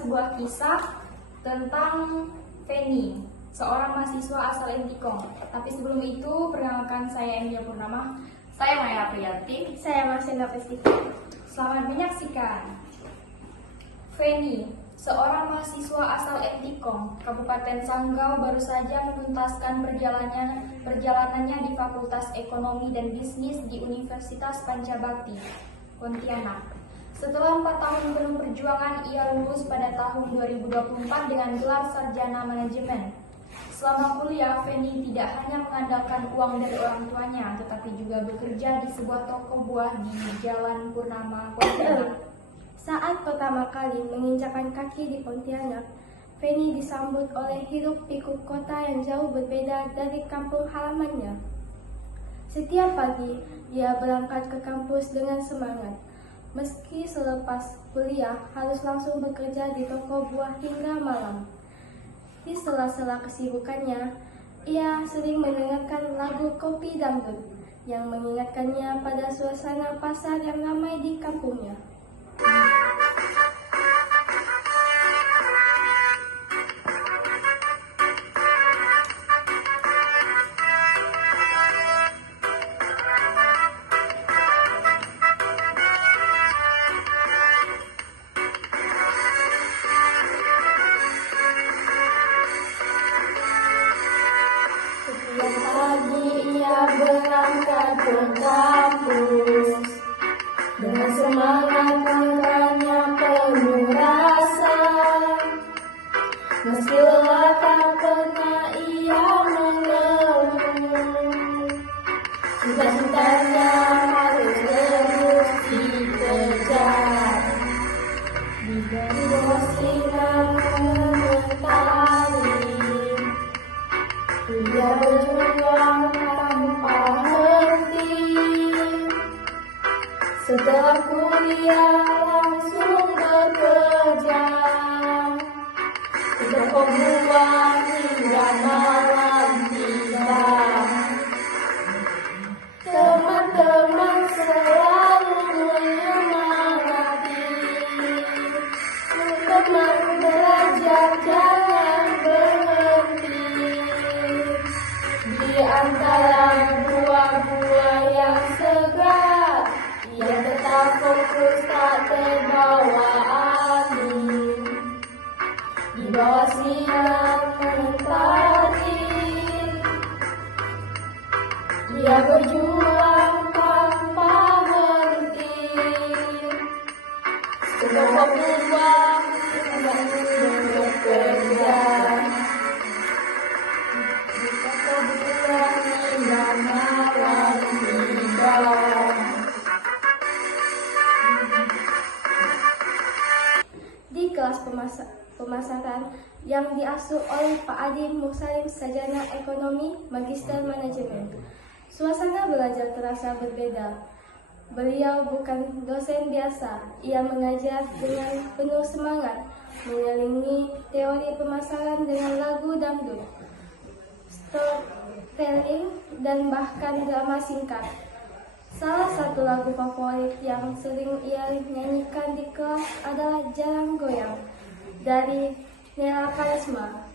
sebuah kisah tentang Feni, seorang mahasiswa asal Entikong. Tapi sebelum itu, perkenalkan saya Emilia Purnama. Saya Maya Priyanti. Saya Marcela Pestika. Selamat menyaksikan. Feni, seorang mahasiswa asal Entikong, Kabupaten Sanggau, baru saja menuntaskan perjalanannya di Fakultas Ekonomi dan Bisnis di Universitas Pancabakti, Pontianak. Setelah 4 tahun penuh perjuangan, ia lulus pada tahun 2024 dengan gelar sarjana manajemen. Selama kuliah, Feni tidak hanya mengandalkan uang dari orang tuanya, tetapi juga bekerja di sebuah toko buah di Jalan Purnama, Pontianak. Saat pertama kali menginjakkan kaki di Pontianak, Feni disambut oleh hiruk-pikuk kota yang jauh berbeda dari kampung halamannya. Setiap pagi, ia berangkat ke kampus dengan semangat. Meski selepas kuliah harus langsung bekerja di toko buah hingga malam. Di sela-sela kesibukannya, ia sering mendengarkan lagu kopi dangdut yang mengingatkannya pada suasana pasar yang ramai di kampungnya. Setiap pagi ia berangkat ke kampus dengan semangat pikirannya penuh rasa. Meski lelah tak pernah ia mengeluh. Cita-citanya harus terus dikejar. Di bawah sinar mentari, ia berjuang tanpa henti. Setelah kuliah langsung bekerja di toko buah hingga malam tiba. Teman-teman selalu menyemangati untuk belajar, jangan berhenti. Di antara buah-buah yang segar, ia tetap fokus tak terbawa angin. Di bawah sinar mentari, ia berjuang tanpa berhenti. Sebuah buah yang bekerja di toko buah hingga malam tiba. Di kelas pemasaran yang diasuh oleh Pak Adin Mursalim, sarjana ekonomi, magister manajemen. Suasana belajar terasa berbeda. Beliau bukan dosen biasa, ia mengajar dengan penuh semangat, menyelingi teori pemasaran dengan lagu dangdut, storytelling, dan bahkan drama singkat. Salah satu lagu favorit yang sering ia nyanyikan di kelas adalah Jalan Goyang dari Nela Karisma.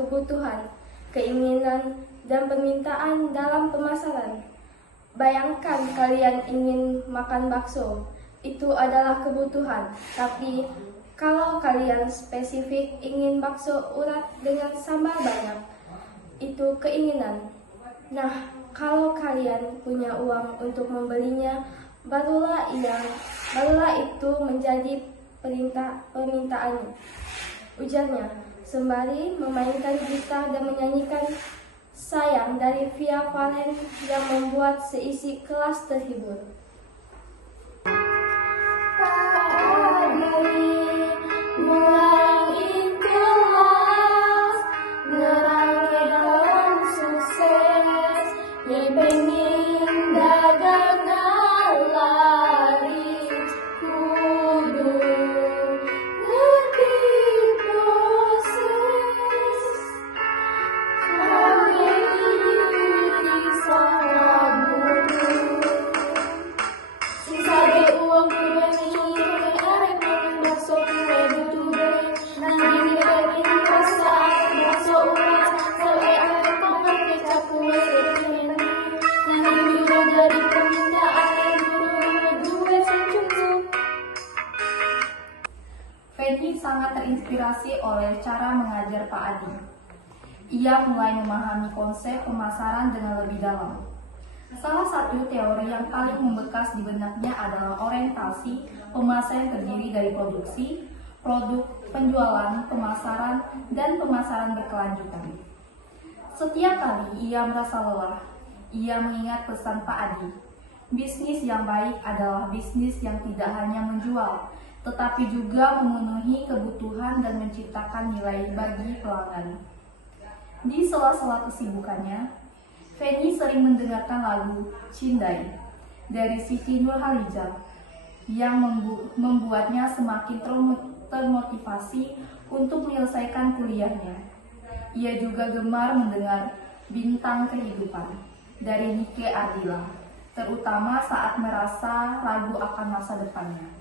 kebutuhan, keinginan, dan permintaan dalam pemasaran. Bayangkan kalian ingin makan bakso, itu adalah kebutuhan. Tapi kalau kalian spesifik ingin bakso urat dengan sambal banyak, itu keinginan. Nah, kalau kalian punya uang untuk membelinya, barulah itu menjadi permintaannya. Ujarnya, sembari memainkan gitar dan menyanyikan Sayang dari Via Valen yang membuat seisi kelas terhibur. Feni sangat terinspirasi oleh cara mengajar Pak Adi. Ia mulai memahami konsep pemasaran dengan lebih dalam. Salah satu teori yang paling membekas di benaknya adalah orientasi pemasaran yang terdiri dari produksi, produk, penjualan, pemasaran, dan pemasaran berkelanjutan. Setiap kali ia merasa lelah, ia mengingat pesan Pak Adi. Bisnis yang baik adalah bisnis yang tidak hanya menjual, tetapi juga memenuhi kebutuhan dan menciptakan nilai bagi pelanggan. Di sela-sela kesibukannya, Feni sering mendengarkan lagu Cindai dari Siti Nurhaliza yang membuatnya semakin termotivasi untuk menyelesaikan kuliahnya. Ia juga gemar mendengar Bintang Kehidupan dari Nike Ardila, terutama saat merasa ragu akan masa depannya.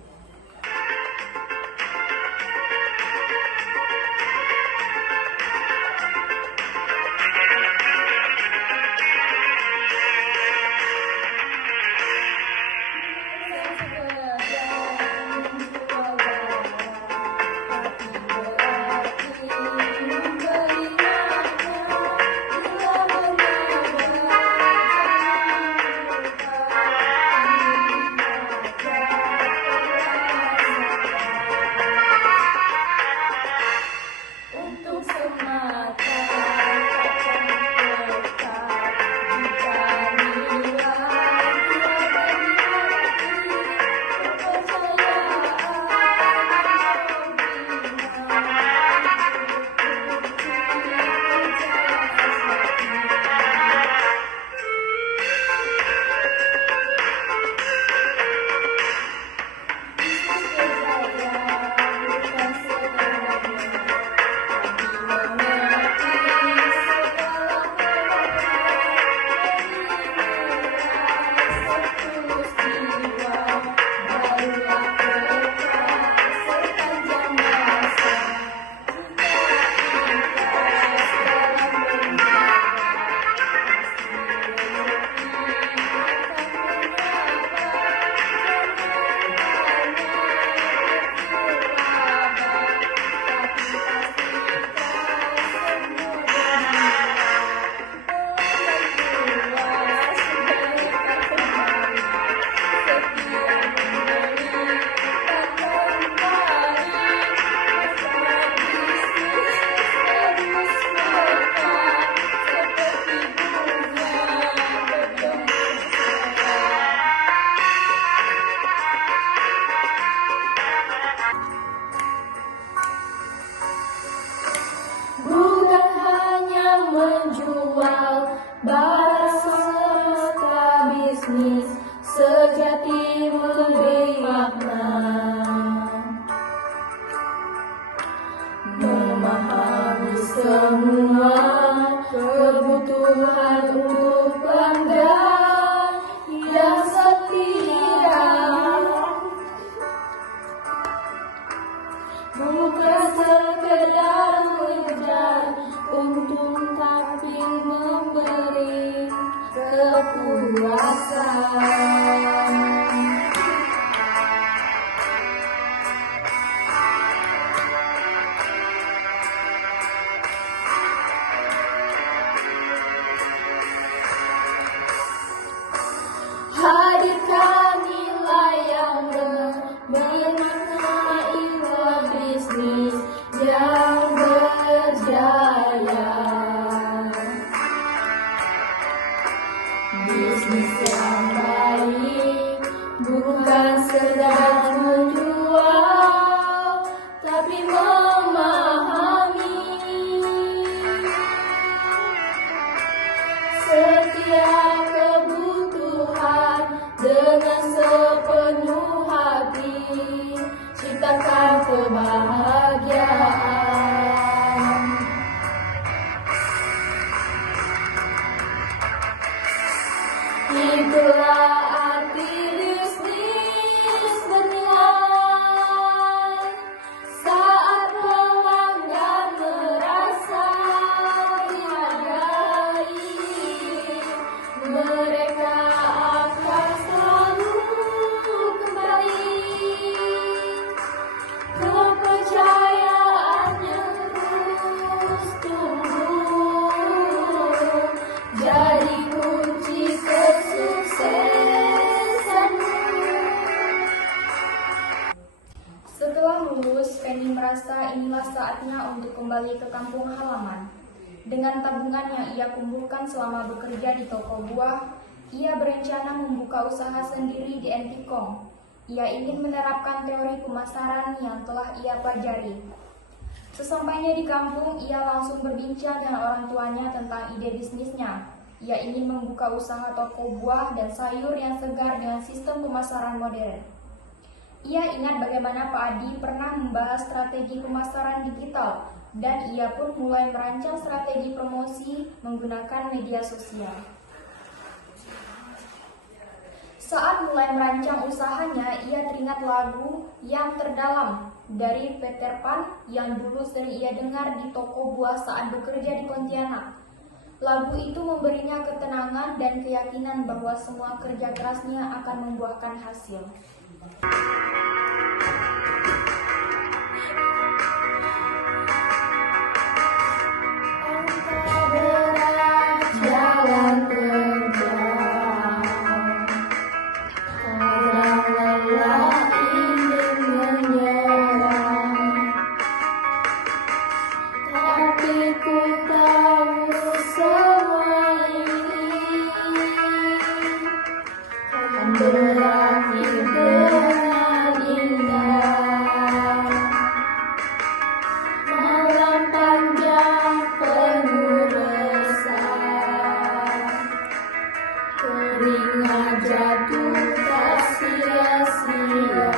sejati memberi makna, memahami semua kebutuhan untuk pelanggan yang setia, bukan sekedar mengejar memberi kepuasan. Hadirkan nilai yang bermakna, inilah bisnis yang berjaya. Bisnis yang baik bukan sekedar menjual, tapi memahami setiap kebutuhan dengan sepenuh hati, ciptakan kebahagiaan. Itulah arti bisnis bernilai. Saat pelanggan merasa dihargai, mereka akan selalu kembali. Kepercayaan yang terus tumbuh jadi kunci kesuksesanmu. Setelah lulus, Feni merasa inilah saatnya untuk kembali ke kampung halaman. Dengan tabungan yang ia kumpulkan selama bekerja di toko buah, ia berencana membuka usaha sendiri di Antikom. Ia ingin menerapkan teori pemasaran yang telah ia pelajari. Sesampainya di kampung, ia langsung berbincang dengan orang tuanya tentang ide bisnisnya. Ia ingin membuka usaha toko buah dan sayur yang segar dengan sistem pemasaran modern. Ia ingat bagaimana Pak Adi pernah membahas strategi pemasaran digital, dan ia pun mulai merancang strategi promosi menggunakan media sosial. Saat mulai merancang usahanya, ia teringat lagu Yang Terdalam dari Peter Pan yang dulu sering ia dengar di toko buah saat bekerja di Pontianak. Lagu itu memberinya ketenangan dan keyakinan bahwa semua kerja kerasnya akan membuahkan hasil. Berat jalan terjal, kadang lelah ingin menyerah, tapi ku tahu semua ini akan berakhir dengan indah. Malam panjang penuh resah, keringat jatuh tak sia-sia.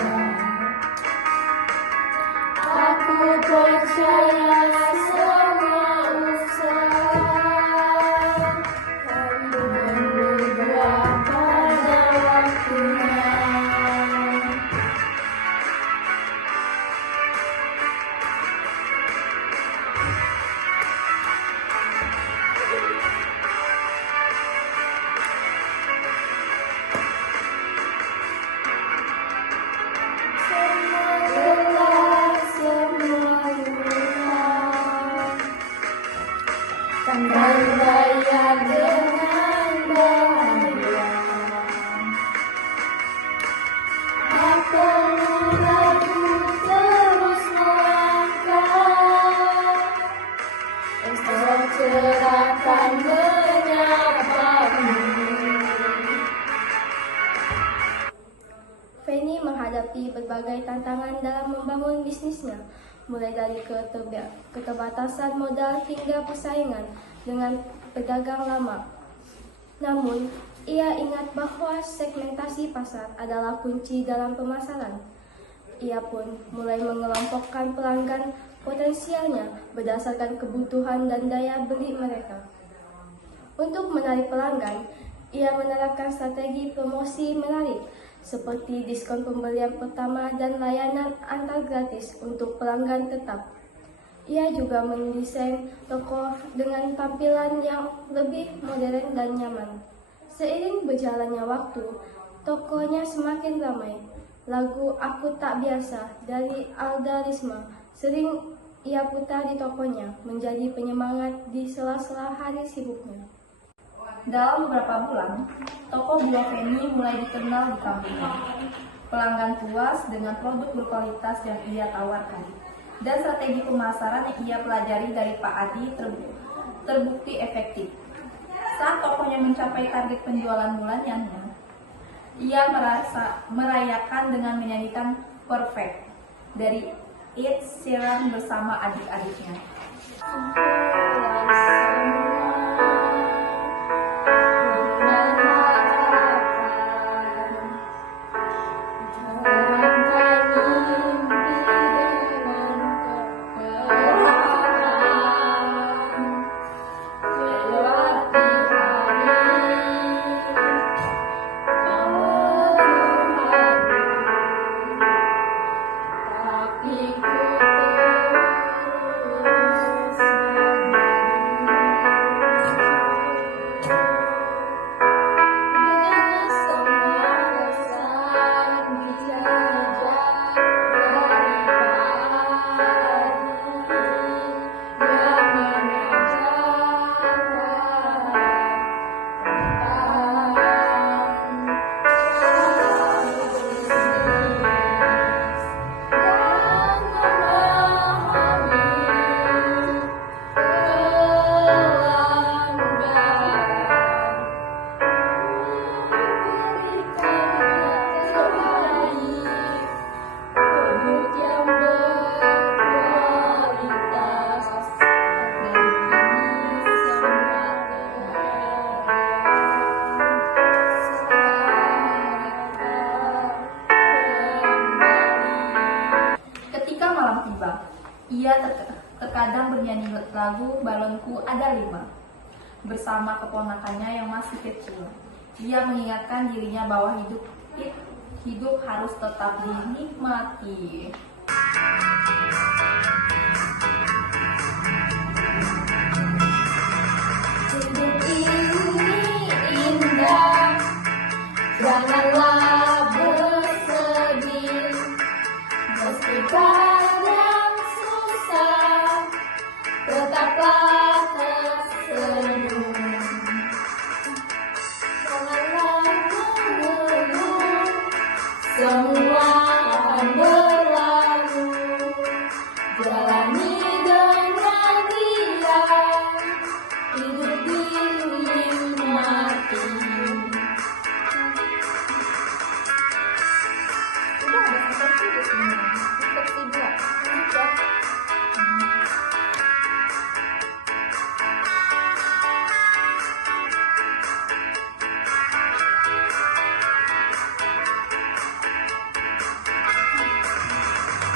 Aku percaya semua usaha akan berbuah pada waktunya. Kan berbayar dengan bahagia. Tak perlu ragu, terus melangkah. Esok cerah akan menyapamu. Feni menghadapi berbagai tantangan dalam membangun bisnisnya, mulai dari keterbatasan modal hingga persaingan dengan pedagang lama. Namun, ia ingat bahwa segmentasi pasar adalah kunci dalam pemasaran. Ia pun mulai mengelompokkan pelanggan potensialnya berdasarkan kebutuhan dan daya beli mereka. Untuk menarik pelanggan, ia menerapkan strategi promosi menarik seperti diskon pembelian pertama dan layanan antar gratis untuk pelanggan tetap. Ia juga mendesain toko dengan tampilan yang lebih modern dan nyaman. Seiring berjalannya waktu, tokonya semakin ramai. Lagu Aku Tak Biasa dari Alda Risma sering ia putar di tokonya, menjadi penyemangat di sela-sela hari sibuknya. Dalam beberapa bulan, toko buah Feni mulai dikenal di kampungnya. Pelanggan puas dengan produk berkualitas yang ia tawarkan, dan strategi pemasaran yang ia pelajari dari Pak Adi terbukti efektif. Saat tokonya mencapai target penjualan bulanannya, ia merayakan dengan menyanyikan Perfect dari Ed Sheeran bersama adik-adiknya. Ia terkadang bernyanyi lagu Balonku Ada 5 bersama keponakannya yang masih kecil. Ia mengingatkan dirinya bahwa hidup harus tetap dinikmati. Hidup ini indah, janganlah bersedih, meski kadang susah, tetaplah tersenyum. Janganlah mengeluh, semua akan berlalu, jalani dengan riang, hidup dinikmati.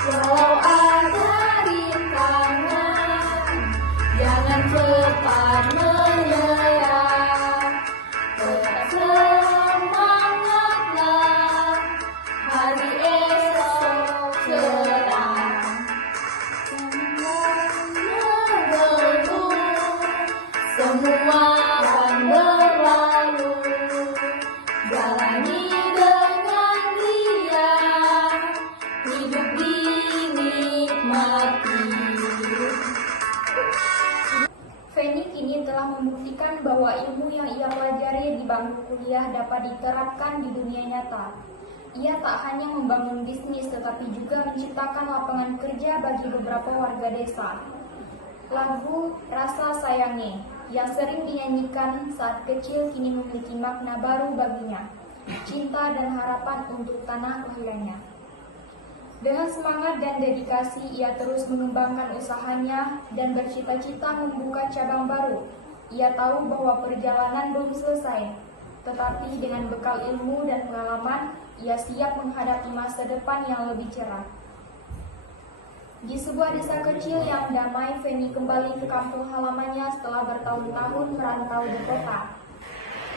Walau ada rintangan, jangan cepat menyerah. Tetap semangatlah, hari esok cerah. Jangan mengeluh, semua akan berlalu, jalani dengan riang, hidup dinikmati. Feni kini telah membuktikan bahwa ilmu yang ia pelajari di bangku kuliah dapat diterapkan di dunia nyata. Ia tak hanya membangun bisnis tetapi juga menciptakan lapangan kerja bagi beberapa warga desa. Lagu Rasa Sayange yang sering dinyanyikan saat kecil kini memiliki makna baru baginya, cinta dan harapan untuk tanah kelahirannya. Dengan semangat dan dedikasi, ia terus mengembangkan usahanya dan bercita-cita membuka cabang baru. Ia tahu bahwa perjalanan belum selesai, tetapi dengan bekal ilmu dan pengalaman, ia siap menghadapi masa depan yang lebih cerah. Di sebuah desa kecil yang damai, Feni kembali ke kampung halamannya setelah bertahun-tahun merantau di kota.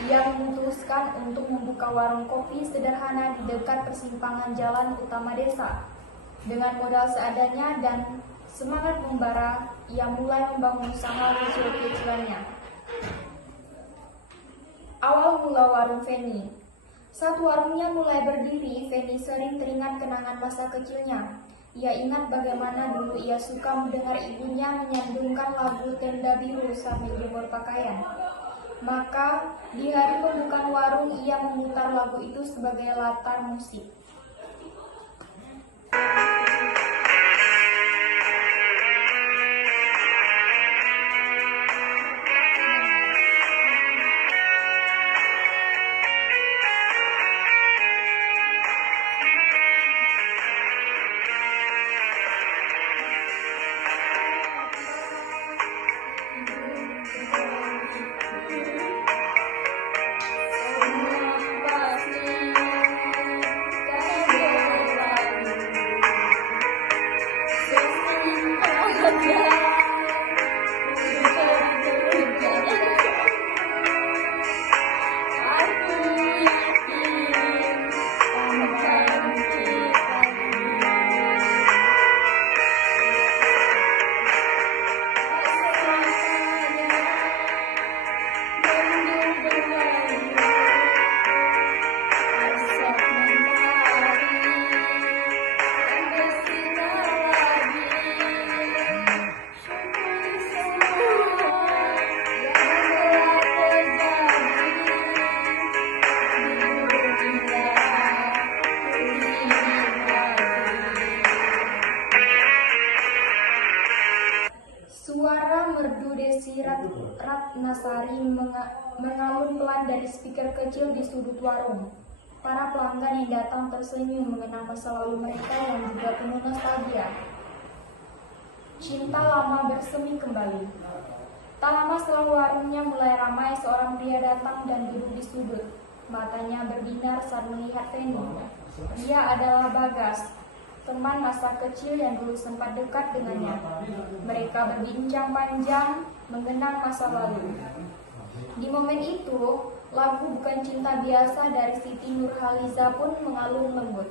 Ia memutuskan untuk membuka warung kopi sederhana di dekat persimpangan jalan utama desa. Dengan modal seadanya dan Semangat membara, ia mulai membangun usaha kecil-kecilannya. Awal mula warung Feni. Saat warungnya mulai berdiri, Feni sering teringat kenangan masa kecilnya. Ia ingat bagaimana dulu ia suka mendengar ibunya menyandungkan lagu Tenda Biru sambil jemur pakaian. Maka, di hari pembukaan warung, ia memutar lagu itu sebagai latar musik. Suara merdu Desi Ratnasari mengalun pelan dari speaker kecil di sudut warung. Para pelanggan yang datang tersenyum mengenang masa lalu mereka yang juga penuh nostalgia. Cinta lama bersemi kembali. Tak lama setelah warungnya mulai ramai, seorang pria datang dan duduk di sudut. Matanya berbinar saat melihat Feni. Dia adalah Bagas, teman masa kecil yang dulu sempat dekat dengannya. Mereka berbincang panjang mengenang masa lalu. Di momen itu, lagu Bukan Cinta Biasa dari Siti Nurhaliza pun mengalun lembut.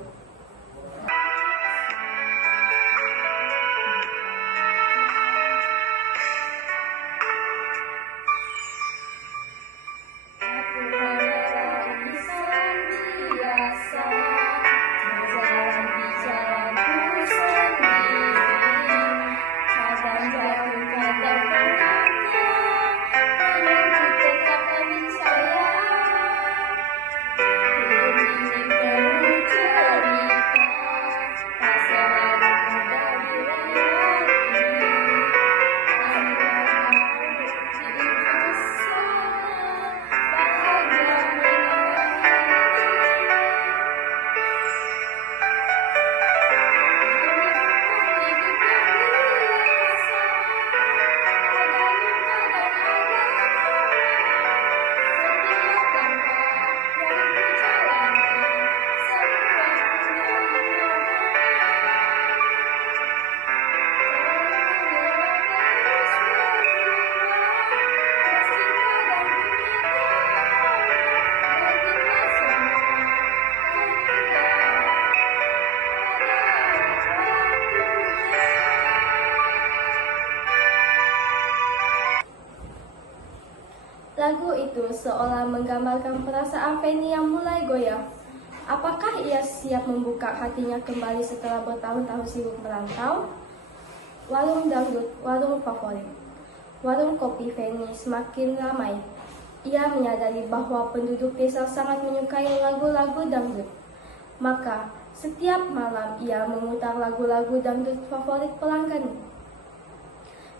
Lagu itu seolah menggambarkan perasaan Feni yang mulai goyah. Apakah ia siap membuka hatinya kembali setelah bertahun-tahun sibuk merantau? Warung dangdut, warung favorit. Warung kopi Feni semakin ramai. Ia menyadari bahwa penduduk desa sangat menyukai lagu-lagu dangdut. Maka, setiap malam ia memutar lagu-lagu dangdut favorit pelanggan.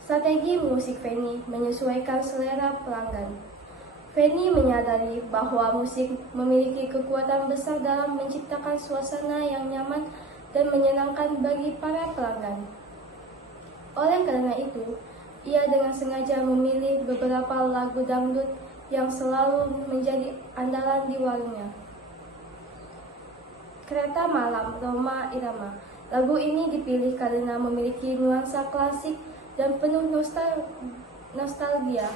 Strategi musik Feni menyesuaikan selera pelanggan. Feni menyadari bahwa musik memiliki kekuatan besar dalam menciptakan suasana yang nyaman dan menyenangkan bagi para pelanggan. Oleh karena itu, ia dengan sengaja memilih beberapa lagu dangdut yang selalu menjadi andalan di warungnya. Kereta Malam, Rhoma Irama. Lagu ini dipilih karena memiliki nuansa klasik dan penuh nostalgia.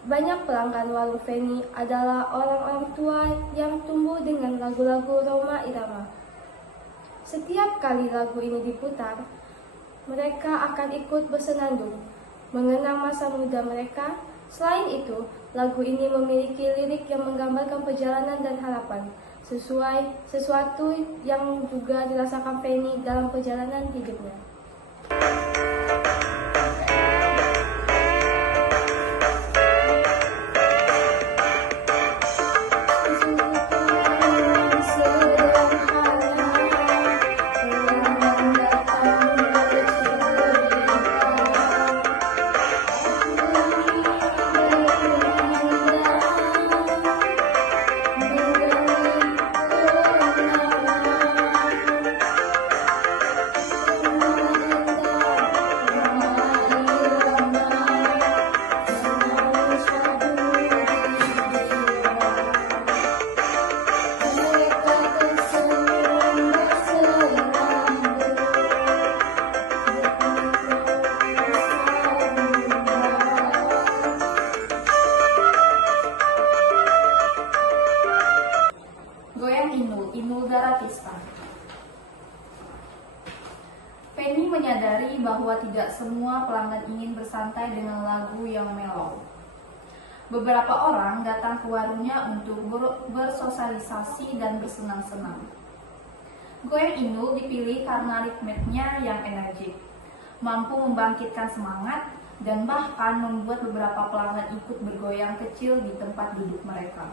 Banyak pelanggan warung Feni adalah orang-orang tua yang tumbuh dengan lagu-lagu Rhoma Irama. Setiap kali lagu ini diputar, mereka akan ikut bersenandung, mengenang masa muda mereka. Selain itu, lagu ini memiliki lirik yang menggambarkan perjalanan dan harapan, sesuatu yang juga dirasakan Feni dalam perjalanan hidupnya. Goyang Inul, Inul Daratista. Feni menyadari bahwa tidak semua pelanggan ingin bersantai dengan lagu yang melau. Beberapa orang datang ke warungnya untuk bersosialisasi dan bersenang-senang. Goyang Inul dipilih karena ritmenya yang energik, mampu membangkitkan semangat, dan bahkan membuat beberapa pelanggan ikut bergoyang kecil di tempat duduk mereka.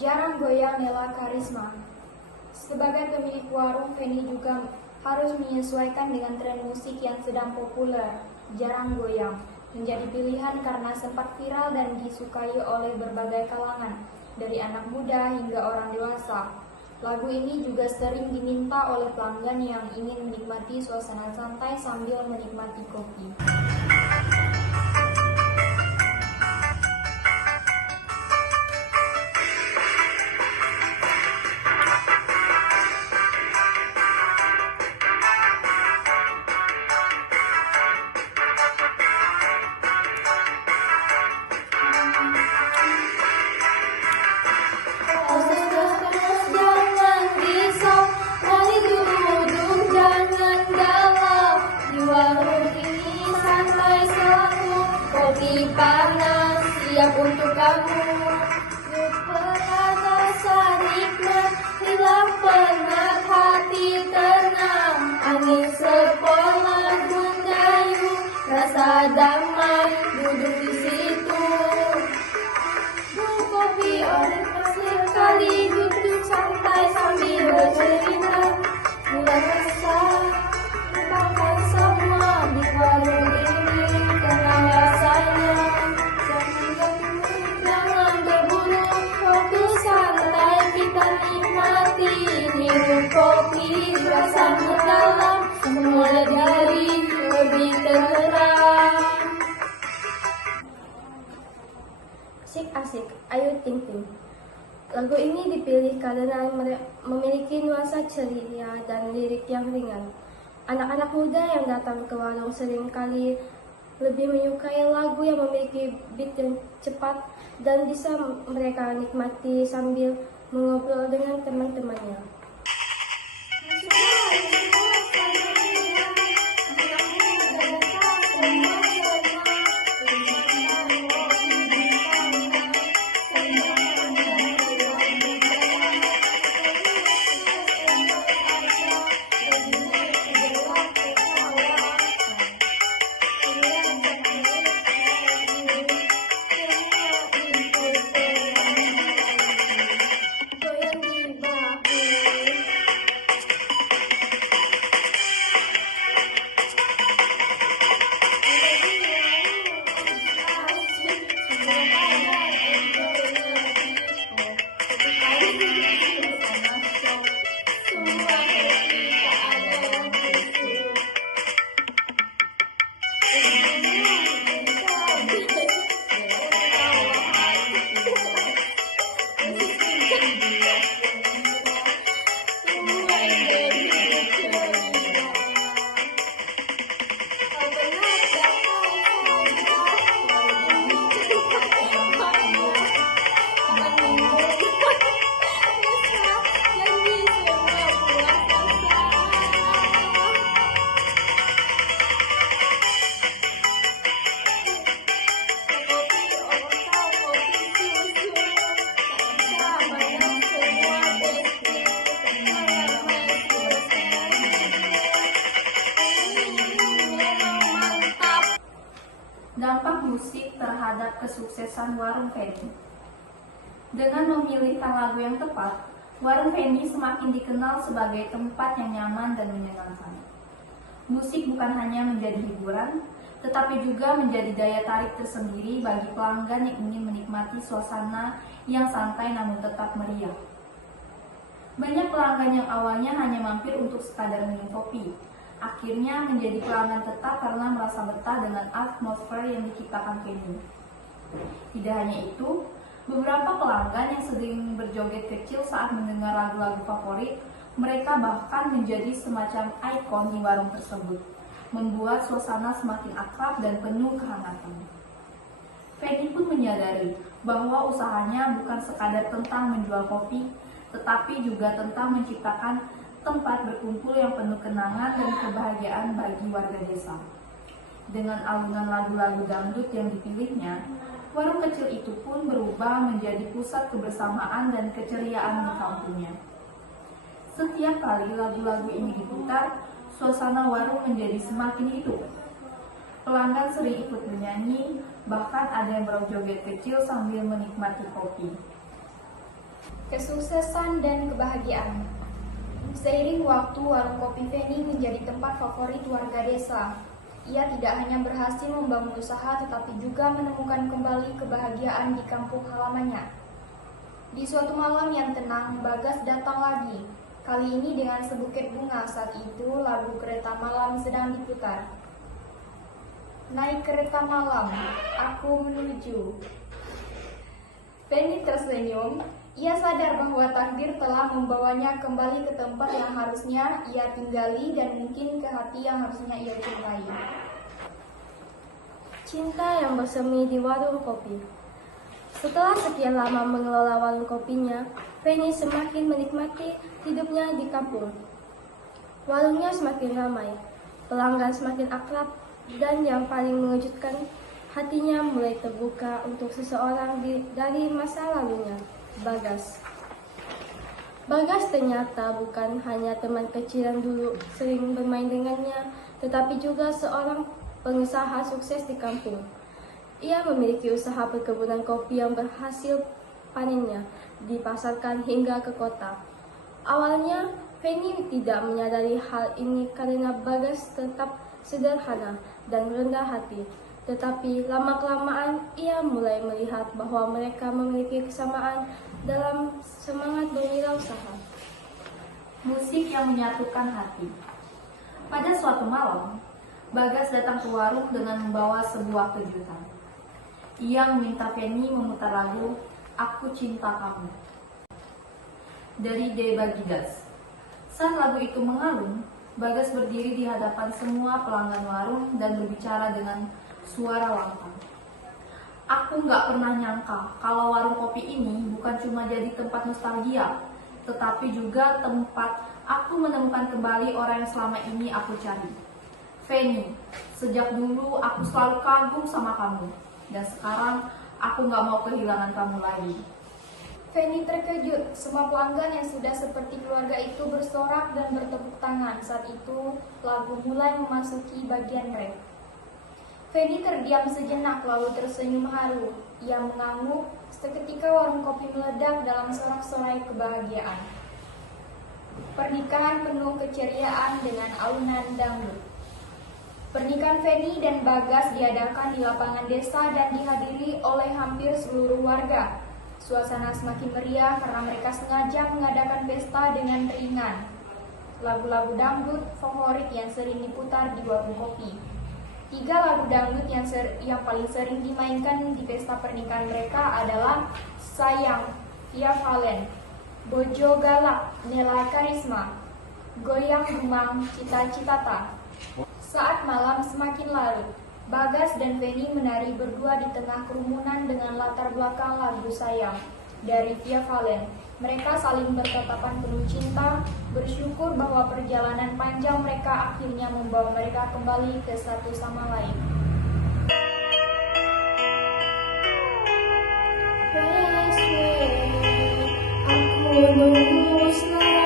Jarang goyang Nela Karisma. Sebagai pemilik warung, Feni juga harus menyesuaikan dengan tren musik yang sedang populer. Jarang goyang menjadi pilihan karena sempat viral dan disukai oleh berbagai kalangan, dari anak muda hingga orang dewasa. Lagu ini juga sering diminta oleh pelanggan yang ingin menikmati suasana santai sambil menikmati kopi. Jangan risau, mari duduk, jangan galau. Di warung ini santai selalu, kopi panas siap untuk kamu. Rasa nikmat, hilang penat, hati tenang. Angin sepoi lagun gayu, rasa damai duduk di situ. Kopi oleh sekali duduk santai sambil bercerita. Mula rasa lupakan semua di warung ini, tenang rasanya. Jangan berburu, waktu santai kita nikmati. Minum kopi rasa mendalam, semua dari lebih tenang. musik asik Ayu Ting Ting. Lagu ini dipilih karena memiliki nuansa ceria dan lirik yang ringan. Anak-anak muda yang datang ke warung seringkali lebih menyukai lagu yang memiliki beat yang cepat dan bisa mereka nikmati sambil mengobrol dengan teman-temannya. Dampak musik terhadap kesuksesan Warung Feni. Dengan memilih lagu yang tepat, Warung Feni semakin dikenal sebagai tempat yang nyaman dan menyenangkan. Musik bukan hanya menjadi hiburan, tetapi juga menjadi daya tarik tersendiri bagi pelanggan yang ingin menikmati suasana yang santai namun tetap meriah. Banyak pelanggan yang awalnya hanya mampir untuk sekadar minum kopi, akhirnya menjadi pelanggan tetap karena merasa betah dengan atmosfer yang diciptakan venue. Tidak hanya itu, beberapa pelanggan yang sering berjoget kecil saat mendengar lagu-lagu favorit, mereka bahkan menjadi semacam ikon di warung tersebut, membuat suasana semakin akrab dan penuh kehangatan. Feni pun menyadari bahwa usahanya bukan sekadar tentang menjual kopi, tetapi juga tentang menciptakan tempat berkumpul yang penuh kenangan dan kebahagiaan bagi warga desa. Dengan alunan lagu-lagu dangdut yang dipilihnya, warung kecil itu pun berubah menjadi pusat kebersamaan dan keceriaan di kampungnya. Setiap kali lagu-lagu ini diputar, suasana warung menjadi semakin hidup. Pelanggan sering ikut menyanyi, bahkan ada yang berjoget kecil sambil menikmati kopi. Kesuksesan dan kebahagiaan. Seiring waktu, warung kopi Feni menjadi tempat favorit warga desa. Ia tidak hanya berhasil membangun usaha, tetapi juga menemukan kembali kebahagiaan di kampung halamannya. Di suatu malam yang tenang, Bagas datang lagi. Kali ini dengan sebuket bunga. Saat itu, lagu Kereta Malam sedang diputar. Naik kereta malam, aku menuju. Feni tersenyum. Ia sadar bahwa takdir telah membawanya kembali ke tempat yang harusnya ia tinggali dan mungkin ke hati yang harusnya ia cintai. Cinta yang bersemi di warung kopi. Setelah sekian lama mengelola warung kopinya, Feni semakin menikmati hidupnya di kampung. Warungnya semakin ramai, pelanggan semakin akrab, dan yang paling mengejutkan, hatinya mulai terbuka untuk seseorang dari masa lalunya. Bagas. Bagas ternyata bukan hanya teman kecil yang dulu sering bermain dengannya, tetapi juga seorang pengusaha sukses di kampung. Ia memiliki usaha perkebunan kopi yang berhasil panennya dipasarkan hingga ke kota. Awalnya, Feni tidak menyadari hal ini karena Bagas tetap sederhana dan rendah hati. Tetapi lama-kelamaan ia mulai melihat bahwa mereka memiliki kesamaan dalam semangat berwirausaha. Musik yang menyatukan hati. Pada suatu malam, Bagas datang ke warung dengan membawa sebuah kejutan. Ia meminta Feni memutar lagu Aku Cinta Kamu dari De Bagidas. Saat lagu itu mengalun, Bagas berdiri di hadapan semua pelanggan warung dan berbicara dengan suara lantang. Aku nggak pernah nyangka kalau warung kopi ini bukan cuma jadi tempat nostalgia, tetapi juga tempat aku menemukan kembali orang yang selama ini aku cari. Feni, sejak dulu aku selalu kagum sama kamu, dan sekarang aku nggak mau kehilangan kamu lagi. Feni terkejut. Semua pelanggan yang sudah seperti keluarga itu bersorak dan bertepuk tangan. Saat itu, lagu mulai memasuki bagian rap. Feni terdiam sejenak lalu tersenyum haru. Ia mengangguk. Seketika warung kopi meledak dalam sorak-sorai kebahagiaan. Pernikahan penuh keceriaan dengan alunan dangdut. Pernikahan Feni dan Bagas diadakan di lapangan desa dan dihadiri oleh hampir seluruh warga. Suasana semakin meriah karena mereka sengaja mengadakan pesta dengan ringan. Lagu-lagu dangdut favorit yang sering diputar di warung kopi. 3 lagu dangdut yang paling sering dimainkan di pesta pernikahan mereka adalah Sayang, Via Valen, Bojo Galak, Nela Karisma, Goyang Gemang, Cita-Citata. Saat malam semakin larut, Bagas dan Feni menari berdua di tengah kerumunan dengan latar belakang lagu Sayang dari Via Valen. Mereka saling bertatapan penuh cinta, bersyukur bahwa perjalanan panjang mereka akhirnya membawa mereka kembali ke satu sama lain. Aku nunggu selalu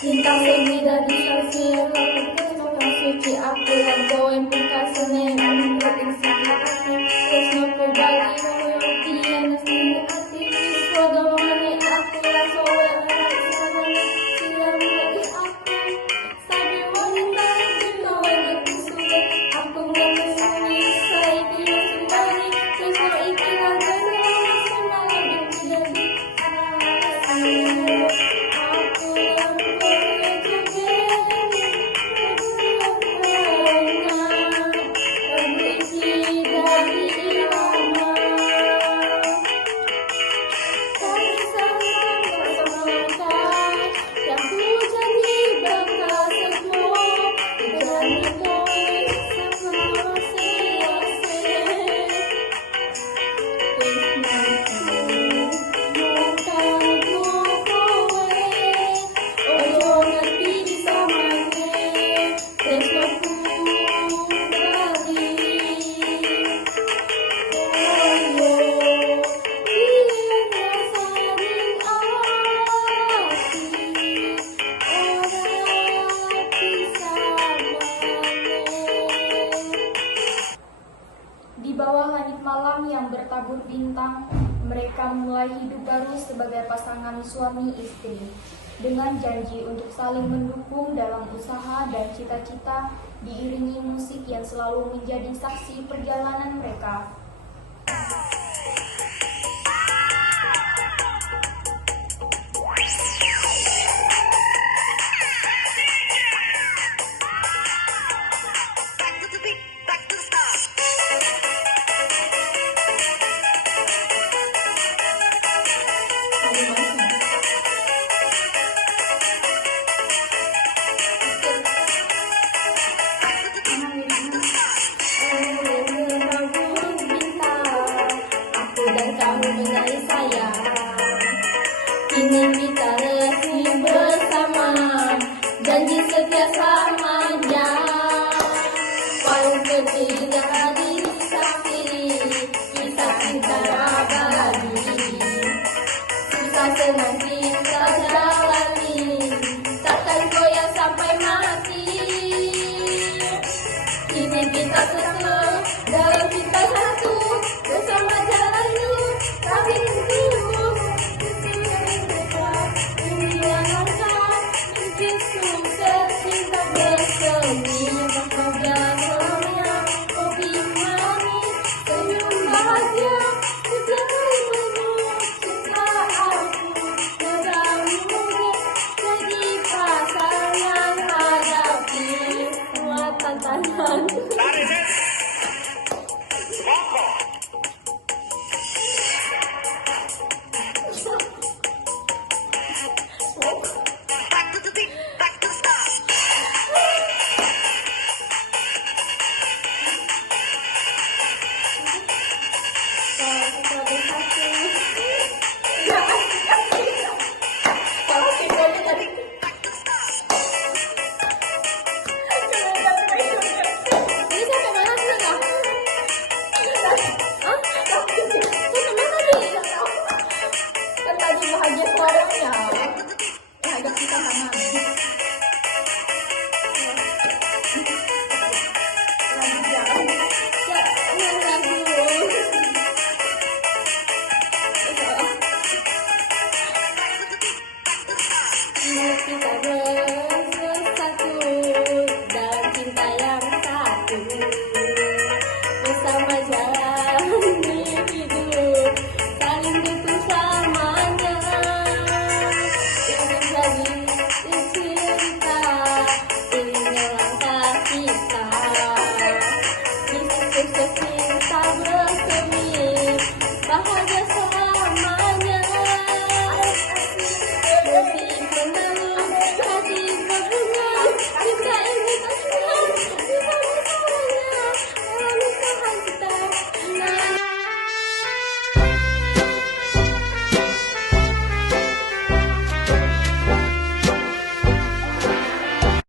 Lintang segi dari sosial Kau suci aku lagoin pungkasanen Anu penting segi hati Tresno ku bagi Noyoti yang segi hati Siswa domani aku Laso werai sarani Silam lagi aku Sabi wanita Kita wajib sudah Aku ngemusuni Saiki yang sembari Tresno ikilah Tresno Semalam dan jadi Di bawah langit malam yang bertabur bintang, mereka mulai hidup baru sebagai pasangan suami istri, dengan janji untuk saling mendukung dalam usaha dan cita-cita, diiringi musik yang selalu menjadi saksi perjalanan mereka. Dan kamu mengenai saya. Kini kita resmi bersama, janji setia selamanya. Walau tidak disaksi, kisah cinta abadi. Susah senang kita jalani, takkan goyah sampai mati. Kini kita satu dalam cinta satu, bersama jalani kami terus. Ini yang langkah Siswa